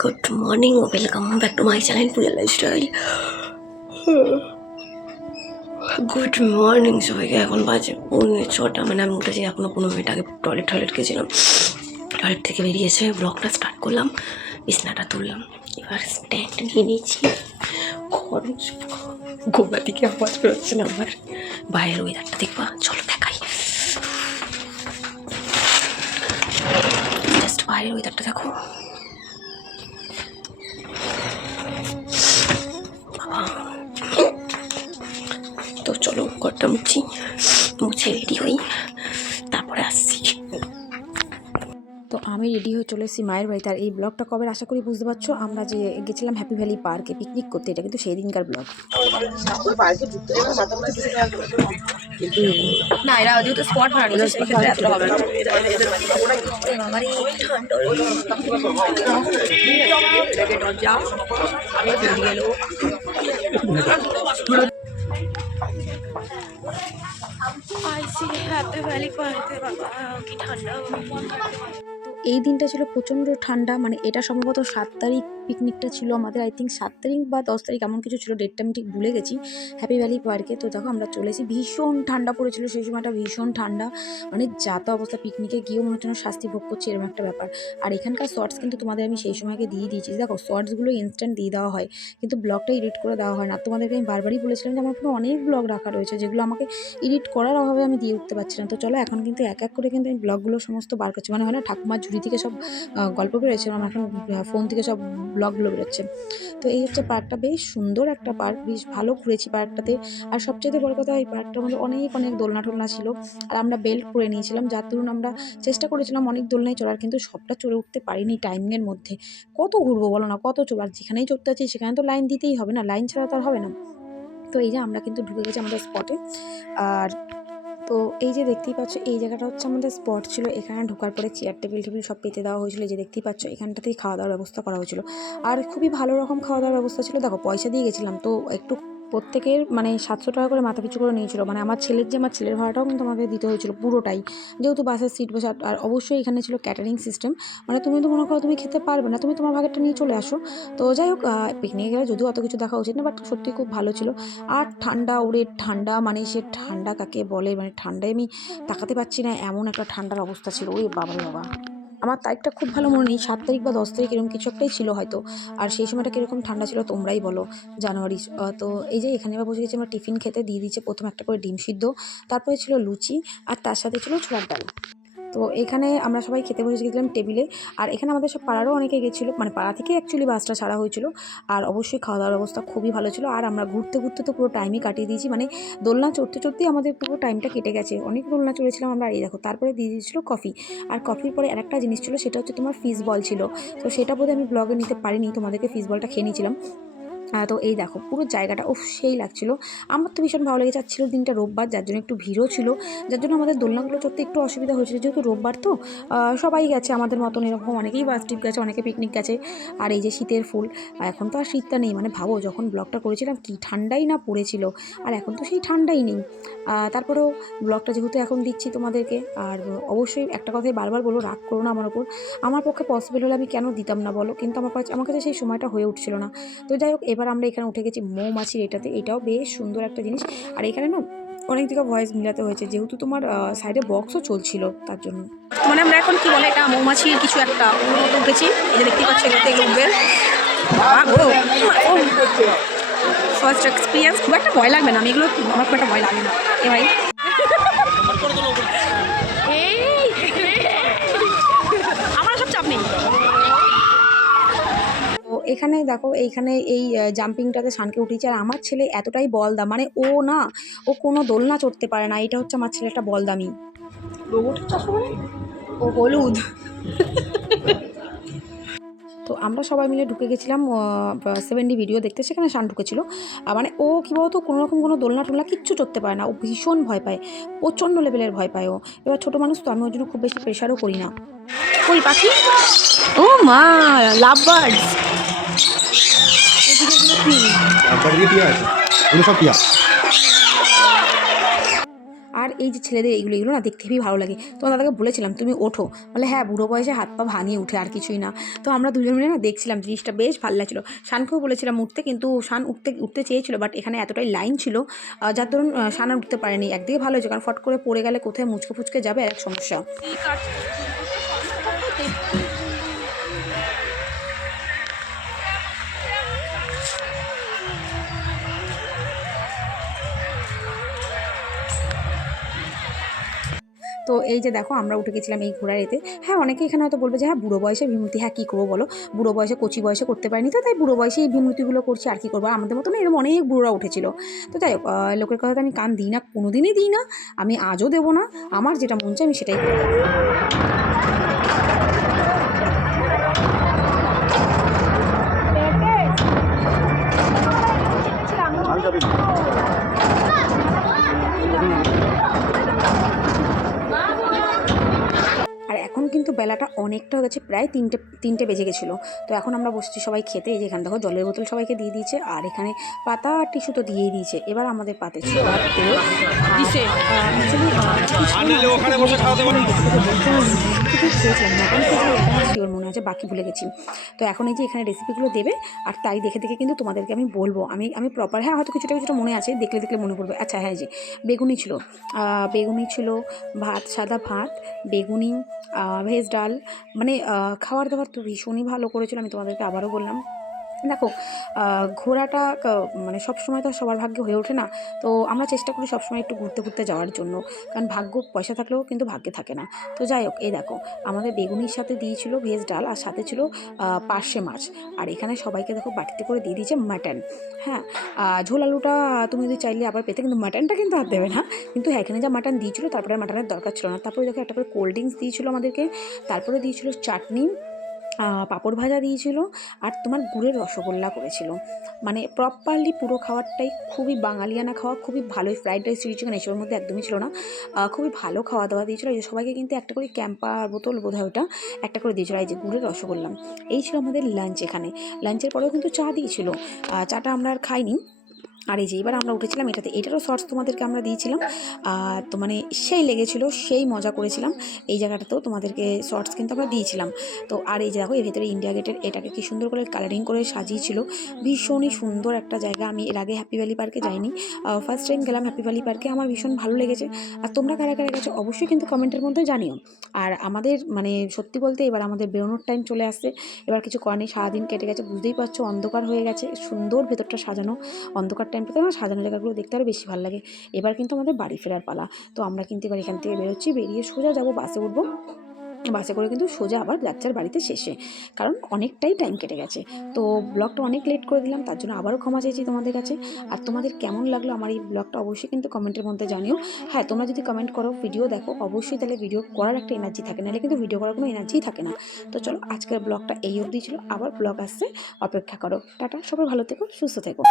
Good morning ও welcome back to my channel Puja lifestyle. Good morning সবাইকে। এখন বাজে 6টা, মানে আমি উঠেছি এখনও 15 মিনিট আগে। টয়লেট গেছিলাম, টয়লেট থেকে বেরিয়েছে ব্লগটা স্টার্ট করলাম, বিছনাটা তুললাম, এবার স্ট্যান্ড নিয়ে নিয়েছি। খরচ গোড়া দিকে আওয়াজ বেরোচ্ছে না আমার। বাইরের ওয়েদারটা দেখবা, চলো দেখাই। জাস্ট বাইরের ওয়েদারটা দেখো। তো চলো ঘরটা মুছে রেডি হই, তারপরে আসছি। তো আমি রেডি হয়ে চলে এসেছি মায়ের বাড়িতে। আর এই ব্লগটা কবে আশা করি বুঝতে পারছো, আমরা যে গেছিলাম হ্যাপি ভ্যালি পার্কে পিকনিক করতে, এটা কিন্তু সেই দিনকার ব্লগ। না, এরা যেহেতু স্পট ভাড়া নিয়েছে সেক্ষেত্রে এতটা হবে না। হ্যাপি ভ্যালি পার্কে বাবা কি ঠান্ডা। তো এই দিনটা ছিল প্রচণ্ড ঠান্ডা, মানে এটা সম্ভবত 7 তারিখ পিকনিকটা ছিল আমাদের। আই থিঙ্ক 7 তারিখ বা 10 তারিখ এমন কিছু ছিল, ডেটটা আমি ঠিক ভুলে গেছি। হ্যাপি ভ্যালি পার্কে তো দেখো আমরা চলেছি, ভীষণ ঠান্ডা পড়েছিল সেই সময়টা, ভীষণ ঠান্ডা, মানে যাতা অবস্থা। পিকনিকে গিয়েও মনে হচ্ছে শাস্তি ভোগ করছে, এরকম একটা ব্যাপার। আর এখানকার শর্টস কিন্তু তোমাদের আমি সেই সময়কে দিয়ে দিয়েছি। দেখো শর্টসগুলো ইনস্ট্যান্ট দিয়ে দেওয়া হয়, কিন্তু ব্লগটা এডিট করে দেওয়া হয় না। তোমাদেরকে আমি বারবারই বলেছিলাম যে আমার পুরো অনেক ব্লগ রাখা রয়েছে, যেগুলো আমাকে এডিট করার অভাবে আমি দিয়ে উঠতে পারছি না। তো চলো এখন কিন্তু এক এক করে কিন্তু আমি ব্লগগুলো সমস্ত বার করছি, মানে হয় না ঠাকুমার ঝুড়ি থেকে সব গল্প বেরোচ্ছে, আমার এখন ফোন থেকে সব ব্লগগুলো বেরোচ্ছে। তো এই হচ্ছে পার্কটা, বেশ সুন্দর একটা পার্ক, বেশ ভালো ঘুরেছি পার্কটাতে। আর সবচেয়ে বড় কথা, এই পার্কটার মধ্যে অনেক দোলনা টোলনা ছিল, আর আমরা বেল্ট করে নিয়েছিলাম, যার দরুন আমরা চেষ্টা করেছিলাম অনেক দোলনায় চড়ার, কিন্তু সবটা চড়ে উঠতে পারিনি টাইমিংয়ের মধ্যে। কত ঘুরবো বলো না, কত চড়, আর যেখানেই চড়তে আছি সেখানে তো লাইন দিতেই হবে না, লাইন ছাড়া তো আর হবে না। তো এই যে আমরা কিন্তু ঢুকে গেছি আমাদের স্পটে। আর তো এই যে দেখতেই পাচ্ছ, এই জায়গাটা হচ্ছে আমাদের স্পট ছিল। এখানে ঢোকার পরে চেয়ার টেবিল সব পেতে দেওয়া হয়েছিল, যে দেখতেই পাচ্ছ এখানটাতেই খাওয়া দাওয়ার ব্যবস্থা করা হয়েছিল। আর খুবই ভালো রকম খাওয়া দাওয়ার ব্যবস্থা ছিল। দেখো পয়সা দিয়ে গেছিলাম তো একটু, প্রত্যেকের মানে 700 টাকা করে মাথা পিছু করে নিয়েছিল। মানে আমার ছেলের ভাড়াটাও কিন্তু আমাকে দিতে হয়েছিল পুরোটাই, যেহেতু বাসের সিট বসে। আর অবশ্যই এখানে ছিল ক্যাটারিং সিস্টেম, মানে তুমি তো মনে করো তুমি খেতে পারবে না, তুমি তোমার ভাগেরটা নিয়ে চলে আসো। তো যাই হোক, পিকনিকে গেলে যদিও অত কিছু দেখা উচিত না, বাট সত্যি খুব ভালো ছিল। আর ঠান্ডা, ওরে ঠান্ডা, মানে সে ঠান্ডা কাকে বলে, মানে ঠান্ডায় আমি তাকাতে পারছি না, এমন একটা ঠান্ডার অবস্থা ছিল। ওরে বাবা রে বাবা, আমার তারিখটা খুব ভালো মনে নেই, 7 তারিখ বা 10 তারিখ এরকম কিছু একটাই ছিল হয়তো। আর সেই সময়টা কীরকম ঠান্ডা ছিল তোমরাই বলো, জানুয়ারি। তো এই যে এখানে এবার বসে গেছি আমরা টিফিন খেতে, দিয়ে দিচ্ছে প্রথমে একটা করে ডিম সিদ্ধ, তারপরে ছিল লুচি, আর তার সাথে ছিল ছোলার ডাল। তো এখানে আমরা সবাই খেতে বসে গেছিলাম টেবিলে। আর এখানে আমাদের সব পাড়ারও অনেকে গেছিলো, মানে পাড়া থেকে অ্যাকচুয়ালি বাসটা ছাড়া হয়েছিল। আর অবশ্যই খাওয়া দাওয়ার অবস্থা খুবই ভালো ছিল। আর আমরা ঘুরতে তো পুরো টাইমই কাটিয়ে দিয়েছি, মানে দোলনা চড়তেই আমাদের পুরো টাইমটা কেটে গেছে। অনেক দোলনা চড়েছিলাম আমরা। এই দেখো তারপরে দিয়ে দিয়েছিলো কফি। আর কফির পরে আরেকটা জিনিস ছিল, সেটা হচ্ছে তোমার ফিশ বল ছিল। তো সেটা বোধহয় আমি ব্লগে নিতে পারিনি, তোমাদেরকে ফিশ বলটা খেয়ে নিয়েছিলাম। তো এই দেখো পুরো জায়গাটা সেই লাগছিল। আমার তো ভীষণ ভালো লেগেছে। আর ছিল দিনটা রোববার, যার জন্য একটু ভিড়ও ছিল, যার জন্য আমাদের দোলনাগুলো চড়তে একটু অসুবিধা হয়েছিল, যেহেতু রোববার তো সবাই গেছে আমাদের মতন, এরকম অনেকেই বাস ট্রিপ গেছে, অনেকে পিকনিক গেছে। আর এই যে শীতের ফুল, এখন তো আর শীতটা নেই, মানে ভাবো যখন ব্লগটা করেছিলাম কি ঠান্ডাই না পড়েছিল, আর এখন তো সেই ঠান্ডাই নেই। তারপরেও ব্লগটা যেহেতু এখন দিচ্ছি তোমাদেরকে, আর অবশ্যই একটা কথাই বারবার বলো, রাগ করো না আমার ওপর। আমার পক্ষে পসিবল হলে আমি কেন দিতাম না বলো, কিন্তু আমার কাছে সেই সময়টা হয়ে উঠছিল না। তো যাই হোক, এবার আমরা এখানে উঠে গেছি মৌমাছির এটাতে, এটাও বেশ সুন্দর একটা জিনিস। আর এখানে না অনেক দিকে ভয়েস মিলাতে হয়েছে, যেহেতু তোমার সাইডে বক্সও চলছিল, তার জন্য। মানে আমরা এখন কি বলে এটা, মৌমাছির কিছু একটা ওর মতো উঠেছি, এই যে দেখতে পাচ্ছি এগুলোতে এগুলো উঠবে। ফার্স্ট এক্সপিরিয়েন্স, খুব একটা ভয় লাগবে না, আমি এগুলো আমার খুব একটা ভয় লাগে না। এ ভাই আমার সব চাপ নেই। এখানে দেখো, এইখানে এই জাম্পিংটাতে শানকে উঠেছে। আর আমার ছেলে এতটাই বলদা, মানে ও কোনো দোলনা চড়তে পারে না। এটা হচ্ছে আমার ছেলেটা বলদামি। ও হলুদ। তো আমরা সবাই মিলে ঢুকে গেছিলাম 7D ভিডিও দেখতে, সেখানে শান ঢুকেছিল। মানে ও কী বলতো, কোনো দোলনা টোলনা কিচ্ছু চড়তে পারে না, ও ভীষণ ভয় পায়, প্রচণ্ড লেভেলের ভয় পায় ও। এবার ছোটো মানুষ তো, আমি ওর জন্য খুব বেশি প্রেশারও করি না। ওই পাখি, ও মা, লাভ বার্ডস। আর এই যে ছেলেদের এগুলো না দেখতে খুবই ভালো লাগে। তো দাদাকে বলেছিলাম তুমি ওঠো, বলে হ্যাঁ বুড়ো বয়সে হাত পা ভাঙিয়ে উঠে আর কিছুই না। তো আমরা দুজন মিলে না দেখছিলাম, জিনিসটা বেশ ভালো লাগছিলো। শানকেও বলেছিলাম উঠতে, কিন্তু শান উঠতে চেয়েছিল, বাট এখানে এতটাই লাইন ছিল যার দরুন শান আর উঠতে পারেনি। একদিকে ভালো হয়েছে, কারণ ফট করে পড়ে গেলে কোথায় মুচকে ফুচকে যাবে, আর এক সমস্যা। তো এই যে দেখো আমরা উঠে গেছিলাম এই ঘোড়ার এতে। হ্যাঁ, অনেকে এখানে হয়তো বলবে যে হ্যাঁ বুড়ো বয়সে ভীমরতি, হ্যাঁ কী করবো বলো, বুড়ো বয়সে কচি বয়সে করতে পারিনি, তো তাই বুড়ো বয়সে এই ভীমরতিগুলো করছি, আর কী করবো, আমাদের মতো না এরকম অনেক বুড়োরা উঠেছিল। তো যাই হোক, লোকের কথাতে আমি কান দিই না, কোনোদিনই দিই না, আমি আজও দেবো না, আমার যেটা মন চায় আমি সেটাই করবো। আর এখন কিন্তু বেলাটা অনেকটা হয়ে গেছে, প্রায় তিনটে বেজে গেছিলো। তো এখন আমরা বসছি সবাই খেতে। এই যে এখানে দেখো জলের বোতল সবাইকে দিয়ে দিয়েছে, আর এখানে পাতা আর টিস্যু তো দিয়েই দিয়েছে। এবার আমাদের পাতে ছিল শিওর মনে আছে, বাকি ভুলে গেছি। তো এখন এই যে এখানে রেসিপিগুলো দেবে, আর তাই দেখে দেখে কিন্তু তোমাদেরকে আমি বলবো। আমি প্রপার হ্যাঁ হয়তো কিছুটা কিছুটা মনে আছে, দেখলে দেখলে মনে পড়বে। আচ্ছা হ্যাঁ, যে বেগুনি ছিল, ভাত, সাদা ভাত, বেগুনি, ভেজ ডাল, মানে খাবার দাবার তো ভীষণই ভালো করেছিল। আমি তোমাদেরকে আবারও বললাম, দেখো ঘোরাটা মানে সবসময় তো সবার ভাগ্যে হয়ে ওঠে না। তো আমরা চেষ্টা করি সবসময় একটু ঘুরতে ঘুরতে যাওয়ার জন্য, কারণ ভাগ্য পয়সা থাকলেও কিন্তু ভাগ্যে থাকে না। তো যাই হোক, এই দেখো আমাদের বেগুনির সাথে দিয়েছিল ভেজ ডাল, আর সাথে ছিল পার্শে মাছ। আর এখানে সবাইকে দেখো বাটিতে করে দিয়ে দিয়েছে মাটন। হ্যাঁ, ঝোল আলুটা তুমি যদি চাইলে আবার পেতে, কিন্তু মাটনটা কিন্তু আর দেবে না। কিন্তু হ্যাঁ, এখানে যা মাটন দিয়েছিলো, তারপরে মাটনের দরকার ছিল না। তারপরে দেখো একটা করে কোল্ড ড্রিঙ্কস দিয়েছিলো আমাদেরকে, তারপরে দিয়েছিল চাটনি, পাঁপড় ভাজা দিয়েছিল, আর তোমার গুড়ের রসগোল্লা করেছিল। মানে প্রপারলি পুরো খাবারটাই খুবই বাঙালিয়ানা খাওয়া, খুবই ভালোই। ফ্রাইড রাইস, চিলি চিকেন এসবের মধ্যে একদমই ছিল না। খুবই ভালো খাওয়া দাওয়া দিয়েছিল। এই যে সবাইকে কিন্তু একটা করে ক্যাম্পার বোতল বোধহয় ওটা একটা করে দিয়েছিল। এই যে গুড়ের রসগোল্লা, এই ছিল আমাদের লাঞ্চ। এখানে লাঞ্চের পরেও কিন্তু চা দিয়েছিল, চাটা আমরা আর খাইনি। আর এই যে এবার আমরা উঠেছিলাম এটাতে, এটারও শর্টস তোমাদেরকে আমরা দিয়েছিলাম। তো মানে সেই লেগেছিলো, সেই মজা করেছিলাম। এই জায়গাটাতেও তোমাদেরকে শর্টস কিন্তু আমরা দিয়েছিলাম। তো আর এই যে দেখো এর ভেতরে ইন্ডিয়া গেটের এটাকে কি সুন্দর করে কালারিং করে সাজিয়েছিল, ভীষণই সুন্দর একটা জায়গা। আমি এর আগে হ্যাপি ভ্যালি পার্কে যাইনি, ফার্স্ট টাইম গেলাম হ্যাপি ভ্যালি পার্কে, আমার ভীষণ ভালো লেগেছে। আর তোমরা কারা কারা গেছো অবশ্যই কিন্তু কমেন্টের মধ্যে জানিও। আর আমাদের মানে সত্যি বলতে এবার আমাদের বেরোনোর টাইম চলে আসছে। এবার কিছু করেনি, সারাদিন কেটে গেছে, বুঝতেই পারছো অন্ধকার হয়ে গেছে, সুন্দর ভেতরটা সাজানো। অন্ধকার টাইমটাতে আমার সাজানো জায়গাগুলো দেখতে আরও বেশি ভালো লাগে। এবার কিন্তু আমাদের বাড়ি ফেরার পালা। তো আমরা কিন্তু এবার এখান থেকে বেরোচ্ছি, বেরিয়ে সোজা যাবো বাসে উঠবো। বাসে করে কিন্তু সোজা আবার যাচ্ছি বাড়িতে শেষে, কারণ অনেকটাই টাইম কেটে গেছে। তো ব্লগটা অনেক লেট করে দিলাম, তার জন্য আবারও ক্ষমা চাইছি তোমাদের কাছে। আর তোমাদের কেমন লাগলো আমার এই ব্লগটা অবশ্যই কিন্তু কমেন্টের মধ্যে জানিও। হ্যাঁ, তোমরা যদি কমেন্ট করো, ভিডিও দেখো, অবশ্যই তাহলে ভিডিও করার একটা এনার্জি থাকে, নাহলে কিন্তু ভিডিও করার কোনো এনার্জিই থাকে না। তো চলো, আজকের ব্লগটা এই অবধি ছিল, আবার ব্লগ আসছে, অপেক্ষা করো। টাটা, সবাই ভালো থেকো, সুস্থ থেকো।